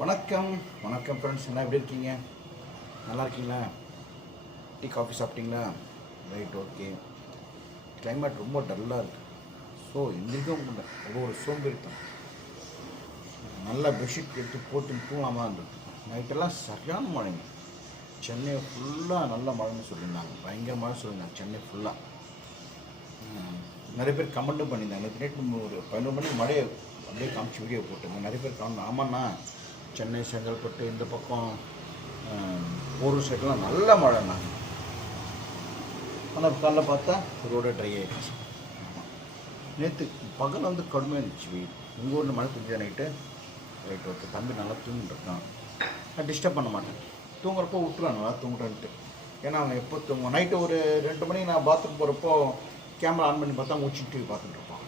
வணக்கம். வணக்கம் ஃப்ரெண்ட்ஸ் என்ன எப்படி இருக்கீங்க? நல்லா இருக்கீங்களா? டீ காஃபி சாப்பிட்டீங்களா? ரைட் ஓகே கிளைமேட் ரொம்ப டல்லாக இருக்குது ஸோ எந்திரிக்கவும் முடியல. ஒரு ஒரு சோம்பேறித்தான் நல்லா பெட்ஷீட் எடுத்து போட்டு தூங்காமல் இருந்தது. நைட்டெல்லாம் சரியான மழைங்க. சென்னை ஃபுல்லாக நல்ல மழைன்னு சொல்லியிருந்தாங்க. பயங்கர மழை சொல்லியிருந்தாங்க. சென்னை ஃபுல்லாக நிறைய பேர் கமெண்ட்டும் பண்ணியிருந்தாங்க. நேற்று ஒரு பதினொரு மணிக்கு மழையை அப்படியே காமிச்சு வீடியோ போட்டுருங்க நிறைய பேர் கமெண்ட் ஆமாண்ணா சென்னை செங்கல்பட்டு இந்த பக்கம் ஊர் சைடெலாம் நல்ல மழைண்ணா ஆனால் காலைல பார்த்தா ரோடு ட்ரை ஆகிடுச்சு நேற்று பகல் வந்து கடுமையாக இருந்துச்சு வெயில். உங்கள் ஊரில் மழை பெஞ்ச நைட்டு ரைட் ஓகே தம்பி நல்லா தூங்கிட்டுருக்கான் நான் டிஸ்டர்ப் பண்ண மாட்டேன். தூங்குறப்போ விட்டுருவேன் நல்லா தூங்குறேன்ட்டு. ஏன்னா அவன் எப்போ தூங்குவான்? நைட்டு ஒரு ரெண்டு மணிக்கு நான் பாத்ரூம் போகிறப்போ கேமரா ஆன் பண்ணி பார்த்தா முடிச்சுட்டு டிவி பார்த்துட்டு இருப்பான்.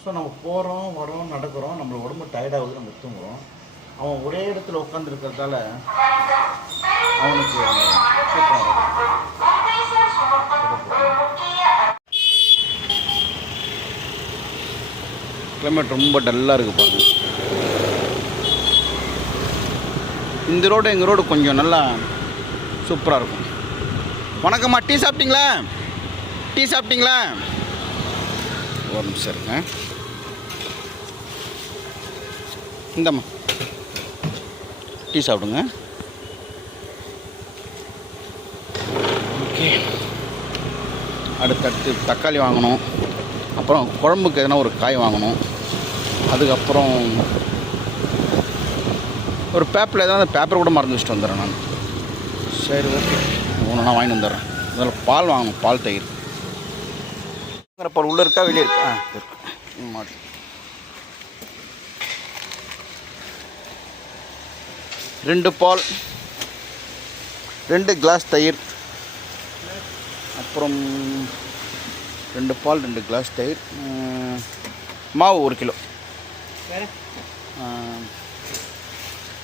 ஸோ நம்ம போகிறோம் வரோம் நடக்கிறோம். நம்மள உடம்பு டயர்டாகுது நம்ம தூங்குறோம். அவன் ஒரே இடத்துல உட்காந்துருக்கிறதால அவனுக்கு கிளைமேட் ரொம்ப டல்லாக இருக்கு பாருங்க. இந்த ரோடு எங்கள் ரோடு கொஞ்சம் நல்லா சூப்பராக இருக்கும். வணக்கம்மா டீ சாப்பிட்டீங்களா? டீ சாப்பிட்டீங்களா? ஒரு நிமிஷம் இருங்க. இந்தம்மா. டீ சாப்பிடுங்க. ஓகே. அடுத்தடுத்து தக்காளி வாங்கணும். அப்புறம் குழம்புக்கு எதனா ஒரு காய் வாங்கணும். அதுக்கப்புறம் ஒரு பேப்பரில் எதாவது பேப்பர் கூட மறந்து வச்சுட்டு வந்துடுறேன் நான். சரி ஓகே. ஒன்று நான் வாங்கிட்டு வந்துடுறேன். அதில் பால் வாங்கணும் பால் தயிர். பால் உள்ளே இருக்கா வெளியே இருக்கா? இருக்கு ம், மாட்டு ரெண்டு பால் ரெண்டு கிளாஸ் தயிர் அப்புறம் ரெண்டு பால் ரெண்டு கிளாஸ் தயிர் மாவு ஒரு கிலோ.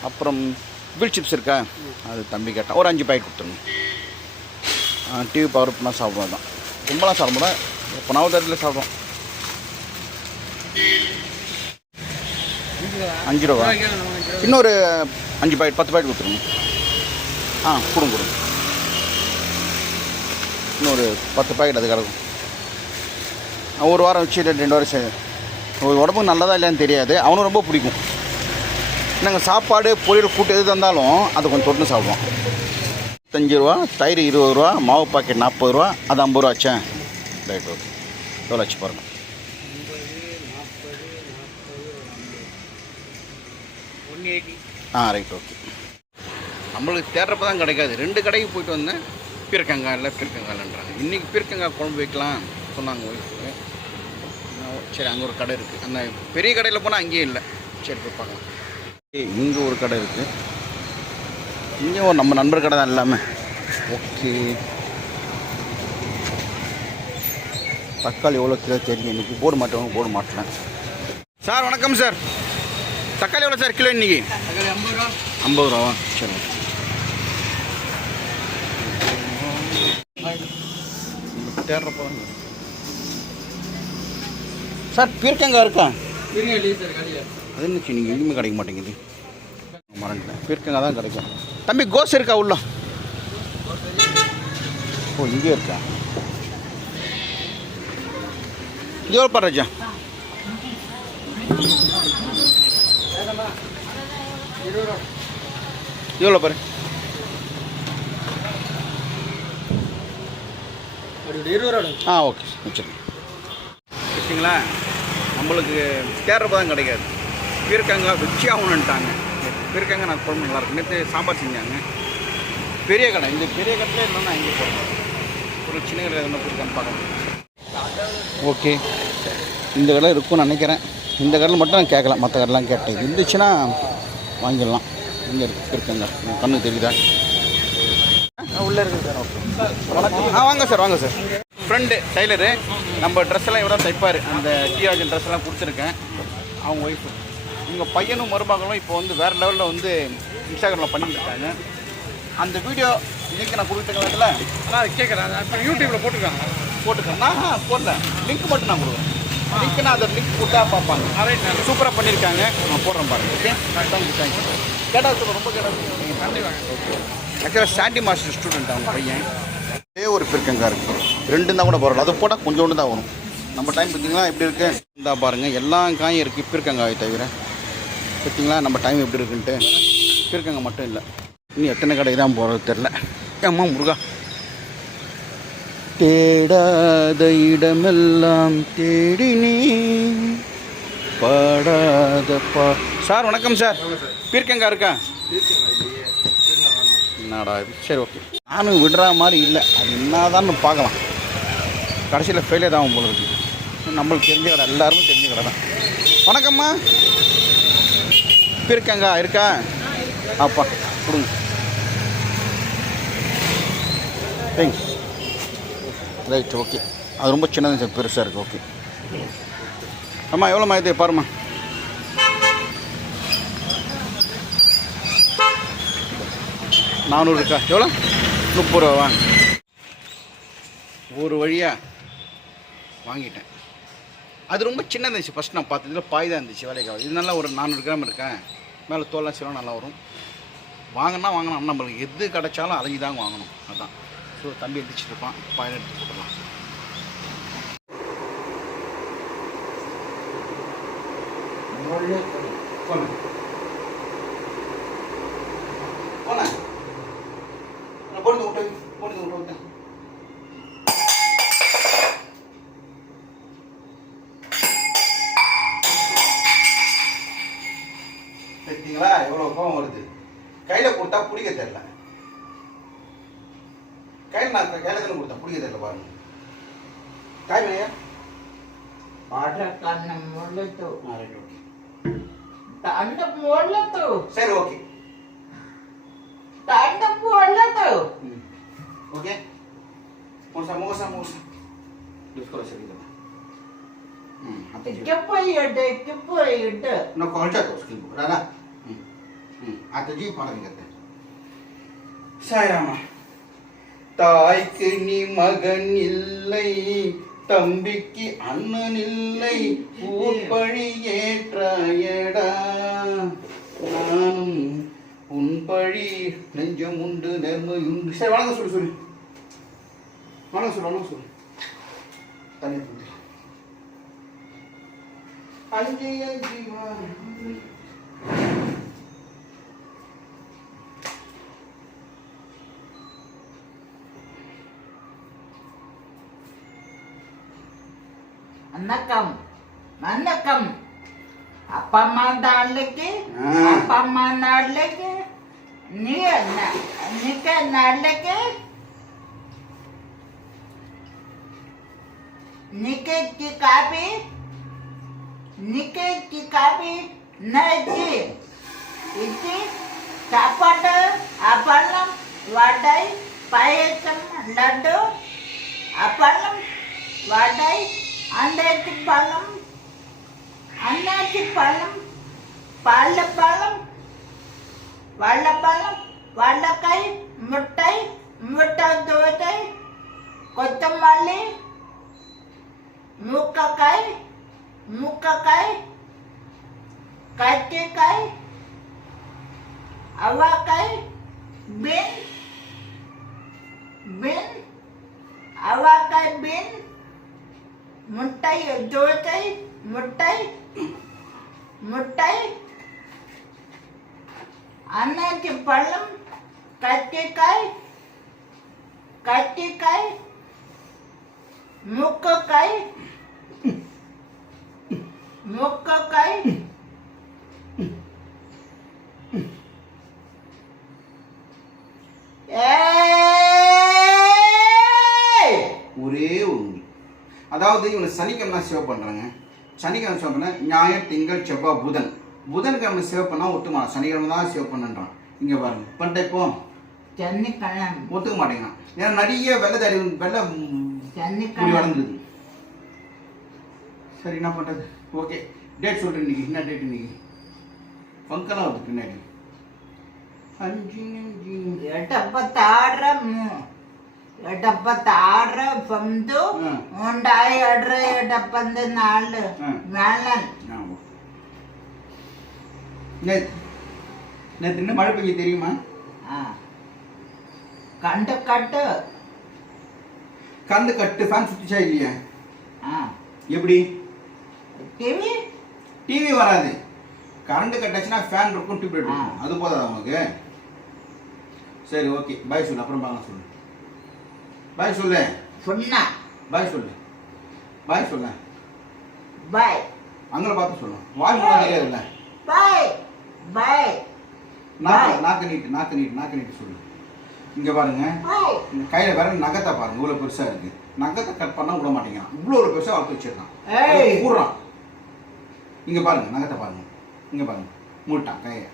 அப்புறம் பில் சிப்ஸ் இருக்கா? அது தம்பி கேட்டான். ஒரு அஞ்சு பாக்கெட் கொடுத்துருங்க. டிவி பவர் பண்ணால் சாப்பிடுவோம் தான் ரொம்பலாம் சாப்பிட முடியல இப்போ நான் தரத்தில் சாப்பிடுவோம். அஞ்சு ரூபா. இன்னொரு அஞ்சு பாக்கெட் பத்து பாக்கெட் கொடுத்துருங்க. ஆ கொடுங்க கொடுங்க. இன்னொரு பத்து பாக்கெட் அது கிடக்கும். ஒரு வாரம் வச்சு ரெண்டு வாரம் சரி ஒரு உடம்புக்கு நல்லதா இல்லையான்னு தெரியாது. அவனும் ரொம்ப பிடிக்கும். நாங்கள் சாப்பாடு பொரியல் கூட்டு எது தந்தாலும் அதை கொஞ்சம் தொட்டு சாப்பிடுவோம் அஞ்சு ரூபா தயிர் இருபது ரூபா மாவு பாக்கெட் நாற்பது ரூபா அது ஐம்பது ரூபா ஆச்சேன் ரைட் ஓகே எவ்வளோ ஆச்சு பாருங்கள் ஆ ரைட் ஓகே நம்மளுக்கு தேடுறப்ப தான் கிடைக்காது. ரெண்டு கடைக்கு போயிட்டு வந்தேன். பீர்க்கங்காய் இல்லை பீர்க்கங்காய்லன்றாங்க இன்றைக்கி பீர்க்கங்காய் குழம்பு வைக்கலாம் சொன்னாங்க ஒய்ஃபு. சரி அங்கே ஒரு கடை இருக்குது அந்த பெரிய கடையில் போனால் அங்கேயும் இல்லை. சரி போய் பார்க்கலாம். இங்கே ஒரு கடை இருக்குது இங்கே ஒரு நம்ம நண்பர் கடை தான் எல்லாமே. ஓகே. தக்காளி எவ்வளோ கிலோ தெரியும் இன்றைக்கி போர்டு மாட்டுவாங்க போர்டு மாட்டேன். சார் வணக்கம் சார். தக்காளி எவ்வளோ சார் கிலோ இன்னைக்கு? ஐம்பது ரூபாவா சரி தேடுறப்போ சார் பீர்க்கங்காய் இருக்கா? அது என்ன நீங்கள் எங்கேயுமே கிடைக்க மாட்டேங்குது. மறந்துட்டேன். பீர்க்கங்காய் தான் கிடைக்கும். தம்பி கோஸ் இருக்கா உள்ள? ஓ இங்கே இருக்கா? இது எவ்வளோ பாடுறச்சா எவ்வளோ பாரு? ஆ ஓகே. வச்சுருங்க. வச்சிங்களா? நம்மளுக்கு தேடுறப்ப தான் கிடைக்காது. பீர்க்கங்காய் வச்சு ஆகணுன்ட்டாங்க பீர்க்கங்காய் நான் குழம்பு நல்லாயிருக்கும் நேற்று சாம்பார் செஞ்சாங்க. பெரிய கடை. இந்த பெரிய கடையில் இல்லைன்னா இங்கே போகிறோம் ஒரு சின்ன கடை எதுனா போயிருக்கான்னு பார்க்கலாம் ஓகே. இந்த கடை இருக்கும்னு நினைக்கிறேன். இந்த கடையில் மட்டும் நான் கேட்கல மற்ற கடைலாம் கேட்டேன். இருந்துச்சுன்னா வாங்கிடலாம். இங்கே இருக்கு? பீர்க்கங்காய் உங்க கண்ணுக்கு தெரியுதா? உள்ளே இருக்குது சார் ஓகே வணக்கம் ஆ வாங்க சார் வாங்க சார். ஃப்ரெண்டு டைலரு நம்ம ட்ரெஸ் எல்லாம் இவரா தைப்பார். அந்த டிஆர்ஜன் ட்ரெஸ் எல்லாம் கொடுத்துருக்கேன். அவங்க ஒய்ஃபு இவங்க பையனும் மருமகளும் இப்போ வந்து வேறு லெவலில் வந்து இன்ஸ்டாகிராமில் பண்ணிட்டு இருக்காங்க அந்த வீடியோ லிங்க் நான் கொடுத்துருக்கேன் கேட்குறேன். யூடியூப்பில் போட்டுருக்காங்க போட்டுக்கேன் நான் போடல. லிங்க் மட்டும் நான் கொடுக்குறேன். லிங்க்னா அந்த லிங்க் போட்டால் பார்ப்பாங்க. சூப்பராக பண்ணியிருக்காங்க நான் போடுறேன் பாருங்க. ஓகே தேங்க்யூ தேங்க்யூ கேட்டால் சொல்ல ரொம்ப கேட்டால் ஆக்சுவலாக சாண்டி மாஸ்டர் ஸ்டூடெண்ட் அவங்க பையன். ஒரே ஒரு பிற்கங்கா இருக்கு. ரெண்டு தான் கூட பரவாயில்ல. அதை போட்டால் கொஞ்சோண்டு தான் வரும். நம்ம டைம் பார்த்தீங்களா எப்படி இருக்கு? இந்தா பாருங்க எல்லா காயும் இருக்குது பிற்கங்காயை தவிர. பார்த்தீங்களா நம்ம டைம் எப்படி இருக்குன்ட்டு. பிற்கங்க மட்டும் இல்லை. இன்னும் எத்தனை கடை தான் போகிறது தெரில ஏம்மா முருகா? தேடாத இடமெல்லாம் தேடினே பாடாத பா. சார் வணக்கம் சார். பீர்க்கங்கா இருக்கா? என்னடா இது? சரி ஓகே. நானும் விடுற மாதிரி இல்லை. அது என்னதான்னு பார்க்கலாம். கடைசியில் ஃபெயிலியர் ஆகும் போல இருக்கு. நம்மளுக்கு தெரிஞ்ச கடை எல்லாருமே தெரிஞ்ச கடை தான். வணக்கம்மா. பீர்க்கங்கா இருக்கா? அப்பா கொடுங்க. தேங்க்யூ ரைட் ஓகே அது ரொம்ப சின்னதாக சார் பெருசாக இருக்குது ஓகே அம்மா எவ்வளோம்மா இது? பாரும்மா. நானூறு இருக்கா? எவ்வளோ? முப்பது ரூபாவா? ஒரு வழியாக வாங்கிட்டேன். அது ரொம்ப சின்னதாக இருந்துச்சு. ஃபஸ்ட் நான் பார்த்ததுல பாய் தான் இருந்துச்சு வேலைக்காக இது நல்லா ஒரு நானூறு கிராம் இருக்கேன் மேலே தோல்லாம் சிலம் நல்லா வரும். வாங்கினா வாங்கணும். நம்மளுக்கு எது கிடைச்சாலும் அலைஞ்சு தான் வாங்கணும். அதுதான் ஸோ தம்பி எந்திரிச்சிட்டு இருப்பான் பாயில் எடுத்து போட்டுடலாம். போன போன போட்டு விட்டு போட்டு விட்டு விட்டு பார்த்தீங்களா எவ்வளோ கோபம் வருது. கையில் கொடுத்தா பிடிக்க தெரில ಕೈಲಿ ನಾನು ಕೈಲದನ್ನು ಕೊಡ್ತಾ ಕುಡಿಯೋದಲ್ಲ ಬಾನು ಕಾಯಿ ಮನೆಯ ಪಾಠ ಕಣ್ಣು ಮುಳ್ಳಿತ್ತು ತಂಡಪ್ಪು ಒಳ್ಳತ್ತು ಸರಿ ಓಕೆ ತಂಡಪ್ಪು ಒಳ್ಳತ್ತು ಓಕೆ ಮೂಸ ಮೂಸ ಮೂಸ ದುಸ್ಕೊಳ ಸರಿ ಕೆಪ್ಪ ಇಡ್ಡ ಕೆಪ್ಪ ಇಡ್ಡ ನಾವು ಕಾಲ್ಟ ತೋರಿಸ್ತೀವಿ ರಾಧಾ ಹ್ಞೂ ಆತ ಜೀಪ್ ಮಾಡೋದಿಗತ್ತೆ ಸಾಯಿರಾಮ தாய்க்கு நீ மகன் இல்லை தம்பிக்கு அண்ணன் இல்லை ஊர்பழி ஏற்றாயடா நானும் உன் பழி நெஞ்சம் உண்டு நெர்மை உண்டு. சரி வணக்கம் சொல்லு சொல்லு. வணக்கம் சொல்லு வணக்கம் சொல்லு. தண்ணி தம்பி அஞ்சு அஞ்சு வாரம். అన్నకం అన్నకం అప్పమ్మ దాళ్ళకి ఆ. అప్పమ్మ నాళ్ళకి నీ నీక నాళ్ళకి నీకే కాపీ నీకే కాపీ నచ్చి ఇచ్చి చప్పట అప్పన్నం వడ్డాయి పాయసం లడ్డు అప్పన్నం వడ్డాయి அண்டத்து பழம் அண்ணாச்சி பழம் பழப்பழம் வள்ளப்பழம் வள்ளக்காய் முட்டை முட்டை தோட்டை கொத்தமல்லி மூக்கக்காய் மூக்கக்காய் கத்திக்காய் அவாக்காய் பின் பின் அவாக்காய் பின் முட்டை தோசை முட்டை முட்டை அன்னாச்சி பழம் கத்திக்காய் கத்திக்காய் முக்கக்காய் முக்கக்காய் ஏய் அதாவது இவனை சனிக்கிழமை சேவ் பண்ணுறாங்க சனிக்கிழமை சேவ் பண்ண ஞாய திங்கள் செவ்வாய் புதன். புதன்கிழமை சேவ் பண்ணால் ஒத்துமான சனிக்கிழமை தான் சேவ் பண்ணுன்றான். இங்கே பாருங்க. பண்ணிட்டு இப்போ ஒத்துக்க மாட்டேங்கிறான். ஏன்னா நிறைய வெள்ளை தடி வெள்ளை முடி வளர்ந்துருது. சரி என்ன பண்ணுறது ஓகே. டேட் சொல்கிறேன் இன்னைக்கு. என்ன டேட் இன்னைக்கு? பங்கெல்லாம் வருது பின்னாடி. அஞ்சு அஞ்சு. எட்டப்பத்தாடுற ಎಪ್ಪತ್ತಾರು ಬಂದು ಉಂಡಾಯಿ ಎಡ್ರ ಎಡಪ್ಪಂದು ನಾಳು ನಾಳನ್ நேற்று இன்னும் மழை பெய்ய தெரியுமா? கண்டு கட்டு. கந்த கட்டு ஃபேன் சுத்திச்சா இல்லையா? எப்படி? டிவி? டிவி வராது. கரண்ட் கட்டாச்சுன்னா ஃபேன் இருக்கும் டியூப்லைட் இருக்கும். அது போதாது உங்களுக்கு? சரி ஓகே. பாய் சொல்லு அப்புறம் பாங்க சொல்லு. பாய் சொல்லு. சொன்னா. பாய் சொல்லு. பாய் சொல்லு. பாய். அங்கே பார்த்து சொல்லு. வாய் மூலம் தெரியாதுல்ல. பாய். பாய். நாக்கு நாக்கு நீட்டு நாக்கு நீட்டு நாக்கு நீட்டு சொல்லு. இங்கே பாருங்க. கையில் வேற நகத்தை பாருங்க. இவ்வளோ பெருசாக இருக்கு. நகத்தை கட் பண்ணால் விட மாட்டேங்கிறான். இவ்வளோ ஒரு பெருசாக வளர்த்து வச்சிருக்கான். கூடுறான் இங்கே பாருங்க நகத்தை பாருங்க. இங்கே பாருங்க. மூட்டான் கையை.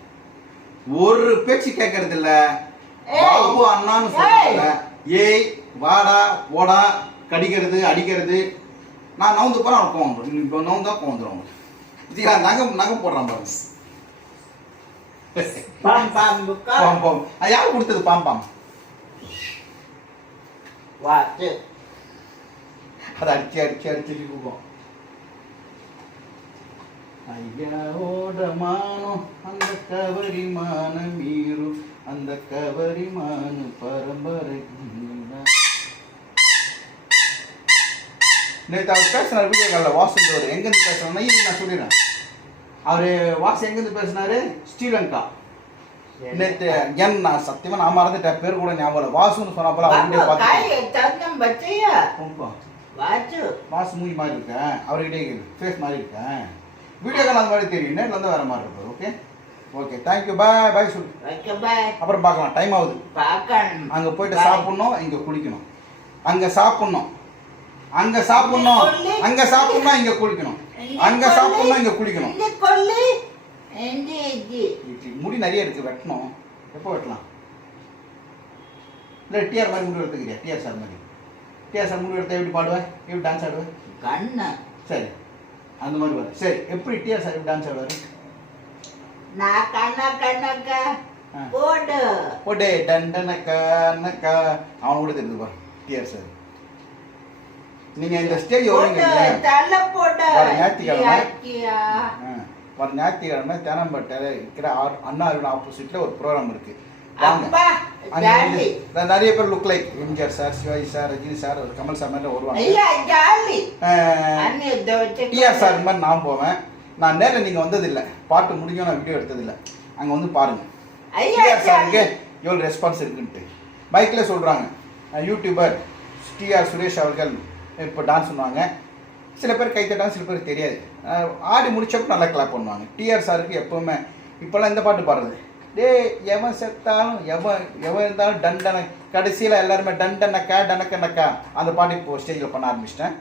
ஒரு பேச்சு கேட்கறது இல்லை பாபு அண்ணான்னு சொல்ல ஏய் வாடா போடா கடிக்கிறது அடிக்கிறது. நான் நவுந்து போகிறேன் அவனுக்கு கோவம் வந்துடும் இப்போ நவுந்தா போக வந்துடும் அவனுக்கு. இதுக்கா நகம் நகம் போடுறான் பாருங்க. பாம் பாம் பாம் பாம். அது யார் கொடுத்தது பாம் பாம்? வா அதை அடிச்சு அடிச்சு அடிச்சு கொடுப்போம். అయ్యాడ మాను అంద కవరి మాన మీరు అంద நேற்று அவர் பேசினார் வீடியோ காலில் வாசுன்றவர் எங்கேருந்து பேசுகிறோம்னா நான் சொல்லிடுறேன். அவர் வாசு எங்கேருந்து பேசினார்? ஸ்ரீலங்கா. நேற்று என் நான் சத்தியமாக நான் மறந்துட்டேன் பேர் கூட ஞாபகம் வாசுன்னு சொன்ன போல அவருடைய பார்த்து வாசு மூவி மாதிரி இருக்கேன் அவர்கிட்டே ஃபேஸ் மாதிரி இருக்கேன் வீடியோ கால் அந்த மாதிரி தெரியும். நேரில் வந்து வேறு மாதிரி இருக்கும். Okay okay thank you bye bye சொல்லு. அப்புறம் பார்க்கலாம். டைம் ஆகுது. அங்கே போயிட்டு சாப்பிட்ணும் இங்கே குளிக்கணும். அங்கே சாப்பிட்ணும். அங்க சாப்பிடணும். அங்க சாப்பிடணும் இங்க குளிக்கணும். அங்க சாப்பிடணும் இங்க குளிக்கணும். முடி நிறைய இருக்கு வெட்டணும். எப்போ வெட்டலாம்? இல்லை டிஆர் மாதிரி முடி எடுத்துக்கிறியா டிஆர் சார் மாதிரி. டிஆர் சார் முடி எடுத்தா எப்படி பாடுவேன் எப்படி டான்ஸ் ஆடுவேன் கண்ண. சரி. அந்த மாதிரி வரும் சரி எப்படி டிஆர் சார் எப்படி டான்ஸ் ஆடுவார்? நான் கண்ணா கண்ணக்கா. போட்டு போட்டு டன் டனக்கா அவன் கூட தெரிஞ்சு பாரு டிஆர் சார் நீங்க இந்த ஸ்டேஜ் ஞாயிற்றுக்கிழமை வர ஞாயிற்றுக்கிழமை தேனம்பட்டை இருக்கிற ஆர் அண்ணா அருண் ஆப்போசிட்ல ஒரு ப்ரோக்ராம் இருக்கு. நிறைய பேர் look like MGR sir Sivaji sir Rajini sir Kamal sir மாதிரி வருவாங்க. டிஆர் சார் இந்த மாதிரி நான் போவேன். நான் நேரில் நீங்கள் வந்ததில்லை. பாட்டு முடிஞ்சோம் நான் வீடியோ எடுத்ததில்லை. அங்கே வந்து பாருங்க. டிஆர் சாருக்கு எவ்வளோ ரெஸ்பான்ஸ் இருக்குன்ட்டு. பைக்கில் சொல்கிறாங்க யூடியூபர் டிஆர் சுரேஷ் அவர்கள் இப்போ டான்ஸ் பண்ணுவாங்க. சில பேர் கை தட்டாங்க சில பேருக்கு தெரியாது. ஆடி முடிச்சப்போ நல்லா கிளாப் பண்ணுவாங்க. டிஆர் சாருக்கு எப்போவுமே இப்போல்லாம் இந்த பாட்டு பாடுறது. டேய் எவன் செத்தாலும் எவன் எவன் இருந்தாலும் டண்டன கடைசியில் எல்லாருமே டண்டனக்கா டனக்கனக்கா அந்த பாட்டு இப்போ ஸ்டேஜில் பண்ண ஆரம்பிச்சிட்டேன்.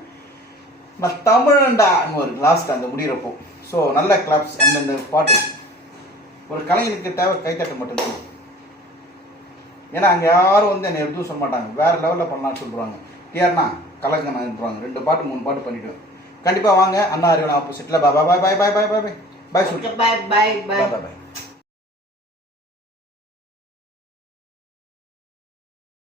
நான் தமிழண்டான்னு ஒரு லாஸ்ட் அந்த முடிகிறப்போ ஸோ நல்ல கிளாப்ஸ் அந்தந்த பாட்டு. ஒரு கலைஞருக்கு தேவை கைத்தட்ட மட்டும்தான். ஏன்னா அங்கே யாரும் வந்து என்னை எதுவும் சொல்ல மாட்டாங்க. வேறு லெவலில் பண்ணலான்னு சொல்லுவாங்க டிஆர்னா கலக்கணுன்றாங்க ரெண்டு பாட்டு மூணு பாட்டு பண்ணிவிடுவேன் கண்டிப்பாக வாங்க. அண்ணா அறிவன் ஆப்போசிட்டில் பாய் பாய் பாய் பாய் பாய் பாய் பாய் பாய் பாய் பாய் பாய் பாய் பாய்